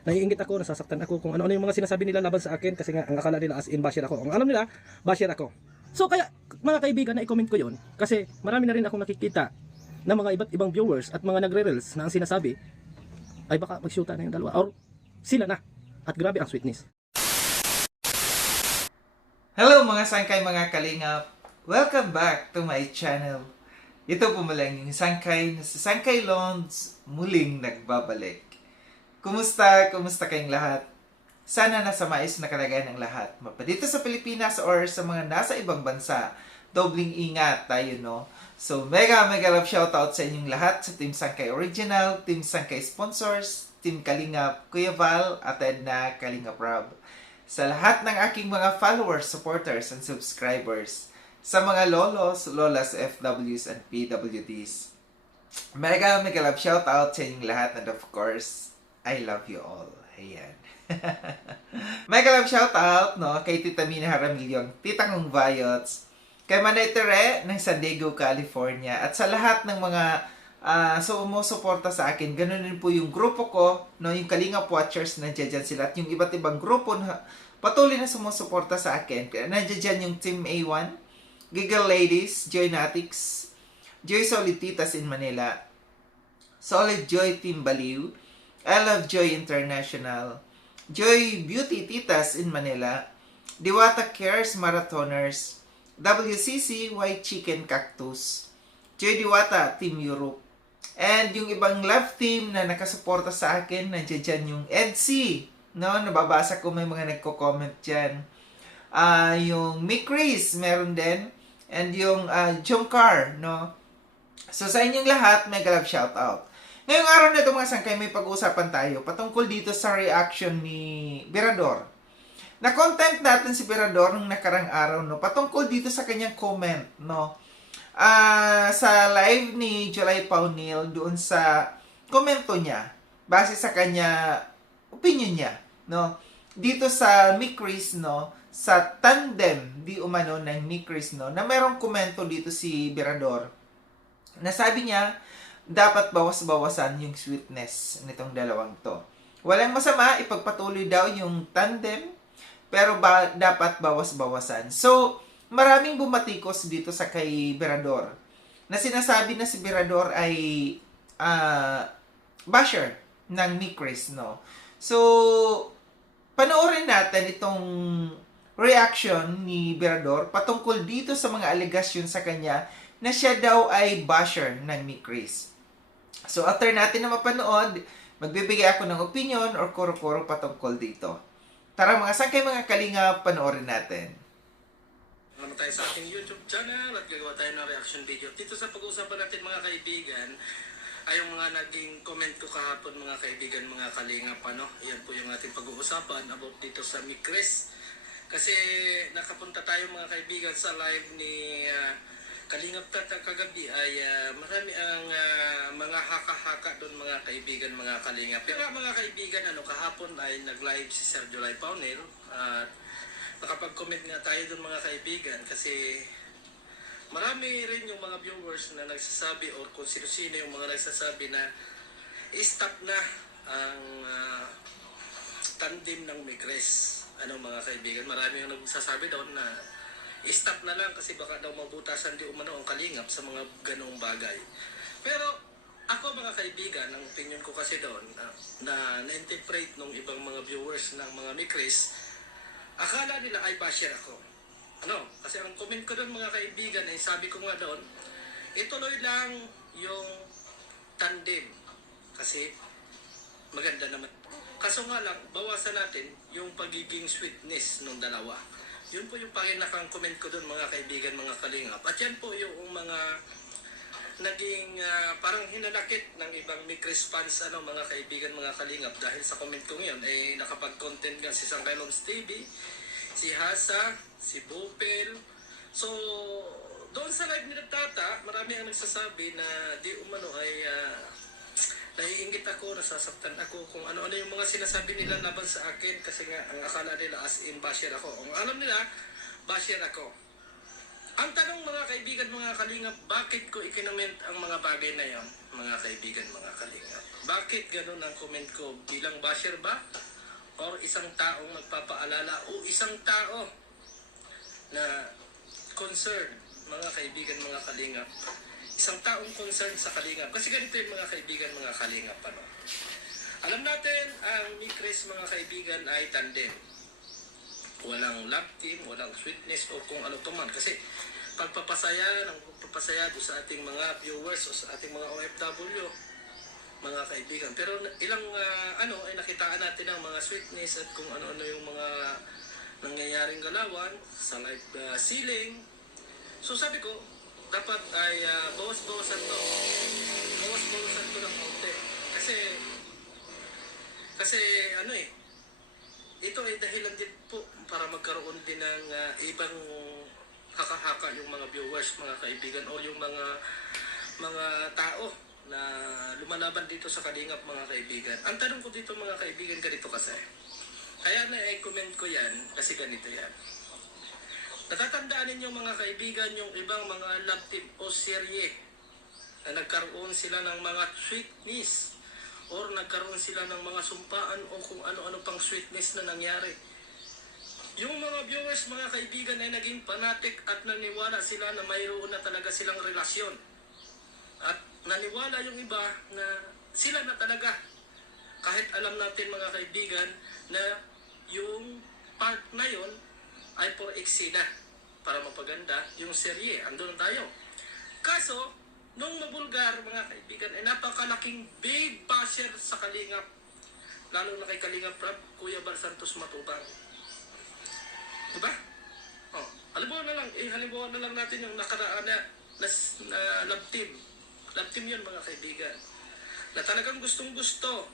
Naiinggit ako, nasasaktan ako kung ano-ano yung mga sinasabi nila laban sa akin kasi nga ang akala nila as in basher ako. Ang alam nila, basher ako. So kaya mga kaibigan, na i-comment ko yon kasi marami na rin akong nakikita ng mga iba't ibang viewers at mga nagre-reels na ang sinasabi ay baka mag-shoota na yung dalawa or sila na. At grabe ang sweetness. Hello mga sangkay, mga kalingap! Welcome back to my channel. Ito po mula yung sangkay na sa Sangkay Lons muling nagbabalik. Kumusta? Kumusta kayong lahat? Sana nasa maayos na kalagayan ng lahat. Mapa dito sa Pilipinas or sa mga nasa ibang bansa. Dobling ingat tayo, no? So, mega love shoutout sa inyong lahat sa Team Sangkay Original, Team Sangkay Sponsors, Team Kalingap, Kuya Val, at Edna Kalingap Rob. Sa lahat ng aking mga followers, supporters, and subscribers. Sa mga lolos, lolas, FWs, and PWDs. Mega love shoutout sa inyong lahat, and of course, I love you all. Ayan. Mega love shoutout, no, kay Tita Mina Haramillo, Tita Kong Vayots, kay Manay Tere ng San Diego, California, at sa lahat ng mga sumusuporta sa akin. Ganun din po yung grupo ko, no, yung Kalingap Watchers, nandiyan dyan sila, at yung iba't ibang grupo na patuloy na sumusuporta sa akin. Nandiyan dyan yung Team A1, Giggle Ladies, Joy Natics, Joy Solid Titas in Manila, Solid Joy Team Baliw, I Love Joy International, Joy Beauty Titas in Manila, Diwata Cares Marathoners, WCC White Chicken Cactus, Joy Diwata Team Europe, and yung ibang love team na nakasuporta sa akin, nandiyan dyan yung EDC, no? Nababasa ko may mga nagko-comment dyan. Yung Mick Reese, meron din, and yung Jomcar, no? So sa inyong lahat, mega love shoutout. Ngayong araw na ito mga sangkay, may pag-uusapan tayo patungkol dito sa reaction ni Berador. Na-content natin si Berador nung nakarang araw, no? Patungkol dito sa kanyang comment, no? Sa live ni July Paunil, doon sa komento niya, base sa kanya, opinion niya, no? Dito sa Mick Reese, no? Sa tandem, di umano ng Mick Reese, no? Na merong komento dito si Berador. Nasabi niya, dapat bawas-bawasan yung sweetness nitong dalawang to. Walang masama, ipagpatuloy daw yung tandem, pero dapat bawas-bawasan. So, maraming bumatikos dito sa kay Berador, na sinasabi na si Berador ay basher ng Mick Reese, no? So, panoorin natin itong reaction ni Berador patungkol dito sa mga alegasyon sa kanya na siya daw ay basher ng Mick Reese. So, after natin na mapanood, magbibigay ako ng opinion or kuro-kuro patungkol dito. Tara mga sangkay, mga kalinga, panoorin natin. Naman tayo sa aking YouTube channel at gagawa tayo ng reaction video. Dito sa pag-uusapan natin mga kaibigan, ay yung mga naging comment ko kahapon mga kaibigan, mga kalingap, ano? Yan po yung ating pag-uusapan about dito sa Mick Reese. Kasi nakapunta tayo mga kaibigan sa live ni Kalingap Tata kagabi ay marami ang mga haka-haka doon mga kaibigan, mga kalingap. Pero mga kaibigan, kahapon ay nag-live si Sir July Paunil at nakapag-comment nga tayo doon mga kaibigan kasi marami rin yung mga viewers na nagsasabi or kung sino-sino yung mga nagsasabi na i-stop na ang tandem ng Mick Reese. Mga kaibigan, marami yung nagsasabi doon na i-stop na lang kasi baka daw mabutasan di umano ang kalingap sa mga ganong bagay. Pero ako mga kaibigan, ang opinion ko kasi doon na na-interpret ng ibang mga viewers ng mga Mick Reese, akala nila ay basher ako. Kasi ang comment ko doon mga kaibigan ay sabi ko nga doon, ituloy lang yung tandem kasi maganda naman. Kaso nga lang, bawasan natin yung pagiging sweetness ng dalawa. Yun po yung pakinakang comment ko doon mga kaibigan, mga kalingap. At yan po yung mga naging parang hinanakit ng ibang Mick Reese fans, mga kaibigan, mga kalingap. Dahil sa comment ko ngayon, nakapag-content nga si Sangkay Lons TV, si Hasa, si Bupel. So, doon sa live ni Tata, marami ang nagsasabi na di umano ay naiinggit ako, nasasaktan ako kung ano-ano yung mga sinasabi nila laban sa akin kasi nga ang akala nila as in basher ako. Ang alam nila, basher ako. Ang tanong mga kaibigan, mga kalingap, bakit ko ikinoment ang mga bagay na yan? Mga kaibigan, mga kalingap. Bakit ganun ang comment ko? Bilang basher ba? Or isang taong nagpapaalala o isang tao na concerned, mga kaibigan, mga kalingap. Isang taong concerned sa kalingap. Kasi ganito yung mga kaibigan, mga kalingap. Ano? Alam natin, ang Mikris, mga kaibigan, ay tandem. Walang love team, walang sweetness o kung ano to man. Kasi pagpapasaya doon sa ating mga viewers o sa ating mga OFW, mga kaibigan. Pero ilang ay nakitaan natin ang mga sweetness at kung ano-ano yung mga nangyayaring galawan sa live ceiling. So sabi ko, dapat ay bawas-bawasan to. Bawas-bawasan to ng kaunti. Kasi ito ay dahilan din po para magkaroon din ng ibang haka-haka yung mga viewers, mga kaibigan, o yung mga tao na lumalaban dito sa kalingap, mga kaibigan. Ang tanong ko dito, mga kaibigan, ganito kasi. Kaya na-comment ko yan kasi ganito yan. Natatandaan ninyo, mga kaibigan, yung ibang mga love team o serye na nagkaroon sila ng mga sweetness or nagkaroon sila ng mga sumpaan o kung ano-ano pang sweetness na nangyari. Yung mga viewers, mga kaibigan, ay naging fanatic at naniwala sila na mayroon na talaga silang relasyon. At naniwala yung iba na sila na talaga. Kahit alam natin, mga kaibigan, na yung part na yon ay for eksena, para mapaganda yung serye. Andun tayo. Kaso, nung mabulgar, mga kaibigan, ay napakalaking big basher sa kalingap. Lalo na kay Kalingap Rab, Kuya Bal Santos Matubang. Diba? Oh, halimbawa na lang natin yung nakaraan na love team. Love team yun, mga kaibigan. Na talagang gustong-gusto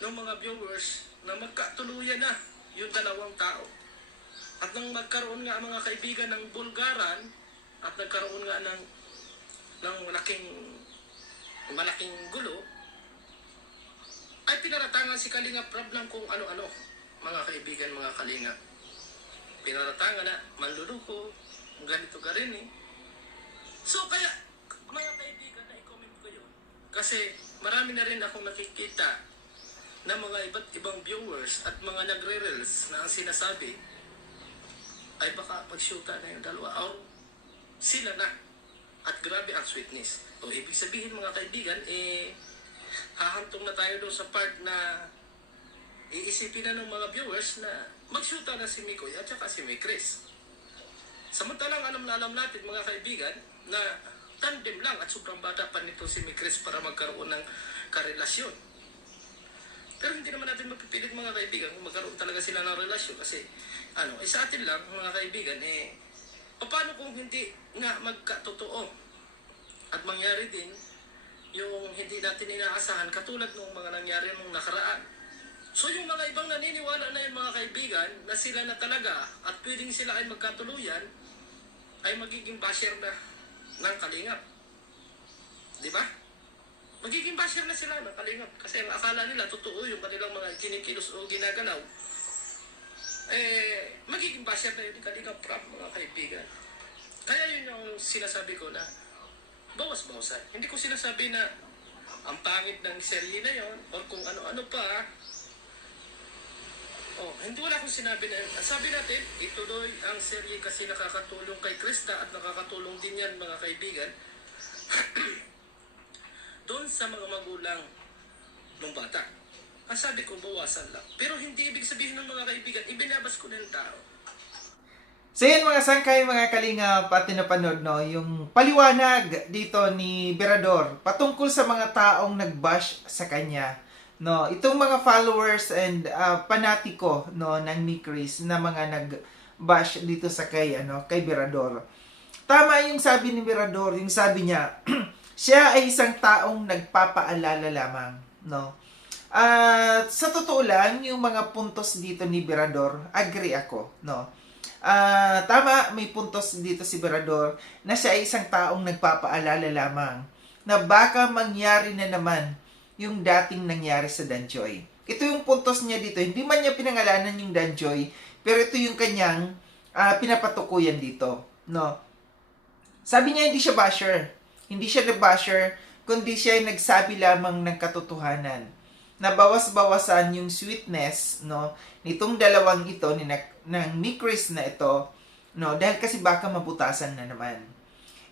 ng mga viewers na magkatuluyan na yung dalawang tao. At nang magkaroon nga, mga kaibigan, ng bulgaran at nagkaroon nga ng malaking gulo, ay pinaratangan si Kalingap Rab ng kung ano-ano, mga kaibigan, mga kalingap. Pinaratangan na manluluko, ganito ka rin eh. So kaya, mga kaibigan, na i-comment ko yun. Kasi marami na rin akong nakikita na mga iba't ibang viewers at mga nagre-reels na ang sinasabi ay baka mag-shoota na yung dalawa o sila na. At grabe ang sweetness. O ibig sabihin, mga kaibigan, hahantong na tayo doon sa part na iisipin na ng mga viewers na mag-shoota na si Mikoy at saka si Mikris. Samantalang alam natin, mga kaibigan, na tandem lang at sobrang bata pa nito si Mikris para magkaroon ng karelasyon. Pero hindi naman natin mapipilit, mga kaibigan, kung magkaroon talaga sila ng relasyon kasi sa atin lang, mga kaibigan, paano kung hindi nga magkatotoo at mangyari din yung hindi natin inaasahan katulad ng mga nangyari nung nakaraan. So yung mga ibang naniniwala na yung mga kaibigan na sila na talaga at pwedeng sila ay magkatuluyan ay magiging basher na ng kalingap. Di ba? Magiging basher na sila ng kalingap kasi ang akala nila totoo yung kanilang mga kinikilos o ginagalaw. Magiging basher na yun yung kalingap Rab, mga kaibigan. Kaya yun yung sinasabi ko na bawas-bawasan. Hindi ko sinasabi na ang pangit ng serye na yon or kung ano-ano pa. Hindi wala akong sinabi na yun. Sabi natin, ituloy ang serye kasi nakakatulong kay Krista at nakakatulong din yan, mga kaibigan, doon sa mga magulang ng bata. Ang sabi ko, bawasan lang. Pero hindi ibig sabihin ng mga kaibigan, ibinabas ko na yung tao. So yun, mga sangkay, mga kalingap, at napanood, no, yung paliwanag dito ni Berador patungkol sa mga taong nag-bash sa kanya. No, itong mga followers and panatiko, no, ng Mikris na mga nag-bash dito sa kay Berador. Tama yung sabi ni Berador, yung sabi niya, siya ay isang taong nagpapaalala lamang, no. Sa totoo lang, yung mga puntos dito ni Berador, agree ako, no. Tama, may puntos dito si Berador na siya ay isang taong nagpapaalala lamang na baka mangyari na naman yung dating nangyari sa Danjoy. Ito yung puntos niya dito. Hindi man niya pinangalanan yung Danjoy, pero ito yung kanyang pinapatukuyan dito, no. Sabi niya hindi siya basher. Hindi siya the basher, kundi siya ay nagsabi lamang ng katotohanan. Na bawas-bawasan yung sweetness, no, nitong dalawang ito, ni Chris na ito, no, dahil kasi baka mabutasan na naman.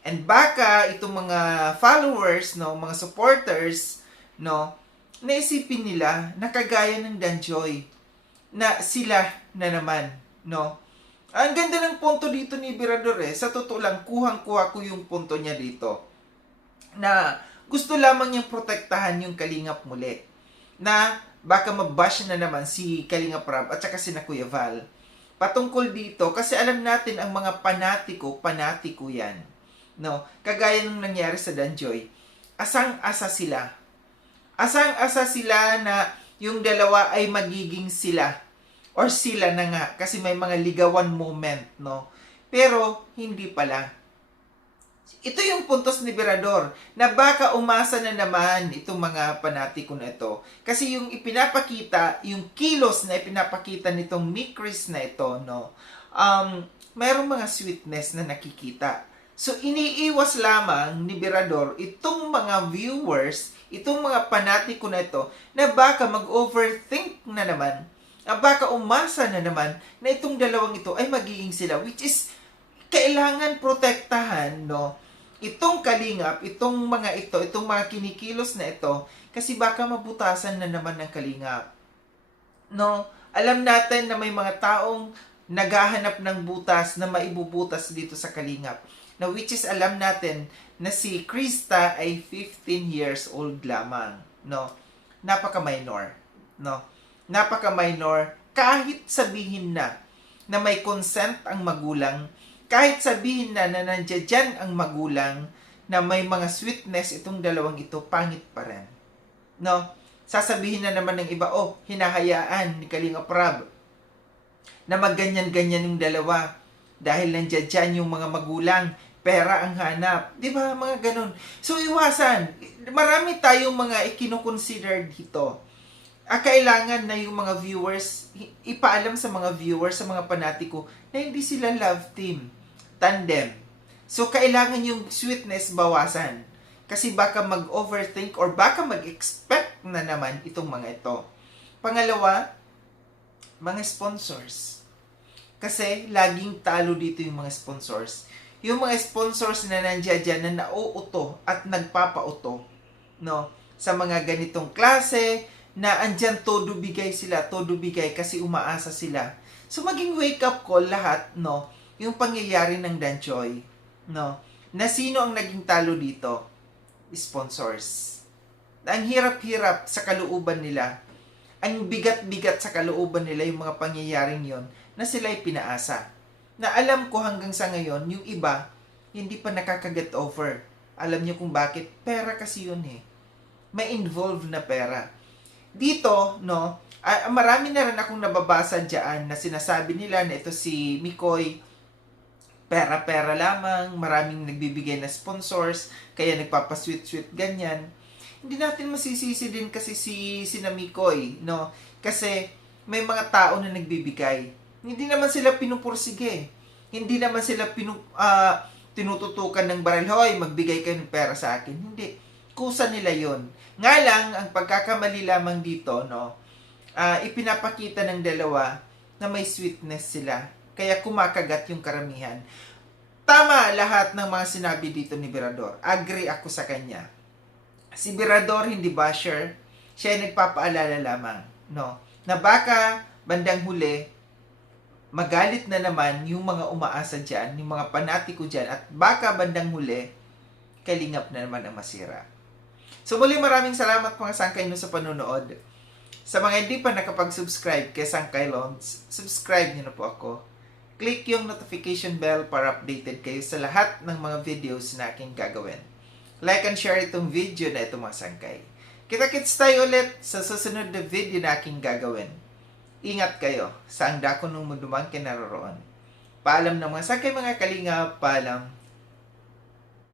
And baka itong mga followers, no, mga supporters, no, naisipin nila na kagaya ng Danjoy, na sila na naman, no. Ang ganda ng punto dito ni Birador sa totoo lang, kuhang-kuha ko yung punto niya dito. Na gusto lamang niyang protektahan yung Kalingap muli. Na baka mabash na naman si Kalingap Rab at saka si na Kuya Val. Patungkol dito, kasi alam natin ang mga panatiko yan. No? Kagaya nung nangyari sa Danjoy. Asang-asa sila. Asang-asa sila na yung dalawa ay magiging sila. Or sila na nga, kasi may mga ligawan moment, no? Pero, hindi pala. Ito yung puntos ni Birador, na baka umasa na naman itong mga panatiko na ito. Kasi yung ipinapakita, yung kilos na ipinapakita nitong Chris na ito, no? Mayroong mga sweetness na nakikita. So, iniiwas lamang ni Birador itong mga viewers, itong mga panatiko na ito, na baka mag-overthink na naman, baka umasa na naman na itong dalawang ito ay magiging sila, which is kailangan protektahan, no, itong Kalingap, itong mga ito, itong mga kinikilos na ito, kasi baka mabutasan na naman ng Kalingap, no. Alam natin na may mga taong naghahanap ng butas na maibubutas dito sa Kalingap, na which is alam natin na si Krista ay 15 years old lamang, no. Napaka-minor, no. Napaka-minor, kahit sabihin na may consent ang magulang, kahit sabihin na nandiyan dyan ang magulang, na may mga sweetness itong dalawang ito, pangit pa rin. No? Sasabihin na naman ng iba, hinahayaan ni Kalingap Rab na magganyan-ganyan yung dalawa dahil nandiyan dyan yung mga magulang, pera ang hanap. Di ba? Mga ganun. So, iwasan. Marami tayong mga ikinoconsider dito. Kailangan na yung mga viewers, ipaalam sa mga viewers, sa mga panatiko, na hindi sila love team, tandem. So, kailangan yung sweetness bawasan. Kasi baka mag-overthink or baka mag-expect na naman itong mga ito. Pangalawa, mga sponsors. Kasi laging talo dito yung mga sponsors. Yung mga sponsors na nandiyan dyan na nauuto at nagpapauto, no, sa mga ganitong klase, na andyan todo bigay sila, todo bigay kasi umaasa sila. So maging wake up call lahat, no, yung pangyayari ng Danjoy, no, na sino ang naging talo dito? Sponsors. Ang hirap-hirap sa kalooban nila, ang bigat-bigat sa kalooban nila yung mga pangyayaring yon na sila'y pinaasa. Na alam ko hanggang sa ngayon, yung iba, hindi pa nakakaget over. Alam niyo kung bakit? Pera kasi yun May involved na pera. Dito, no, marami na rin akong nababasa dyan na sinasabi nila na ito si Mikoy, pera-pera lamang, maraming nagbibigay na sponsors, kaya nagpapasweet-sweet ganyan. Hindi natin masisisi din kasi si Mikoy, no, kasi may mga tao na nagbibigay. Hindi naman sila pinupursige. Hindi naman sila tinututukan ng baril, hoy, magbigay kayo ng pera sa akin. Hindi. Kusa nila yon. Nga lang, ang pagkakamali lamang dito, no, ipinapakita ng dalawa na may sweetness sila. Kaya kumakagat yung karamihan. Tama lahat ng mga sinabi dito ni Birador. Agree ako sa kanya. Si Birador hindi basher. Siya ay nagpapaalala lamang, no, na baka bandang huli, magalit na naman yung mga umaasa dyan, yung mga panatiko dyan, at baka bandang huli, Kalingap na naman ang masira. So muli maraming salamat mga sangkay sa panonood. Sa mga hindi pa nakapag-subscribe kay Sangkay Londs, subscribe niyo na po ako. Click yung notification bell para updated kayo sa lahat ng mga videos na aking gagawin. Like and share itong video na ito mga sangkay. Kita-kits tayo ulit sa susunod na video na aking gagawin. Ingat kayo sa ang dako ng mundo man kinaroroon. Paalam ng mga sangkay mga kalingap, paalam.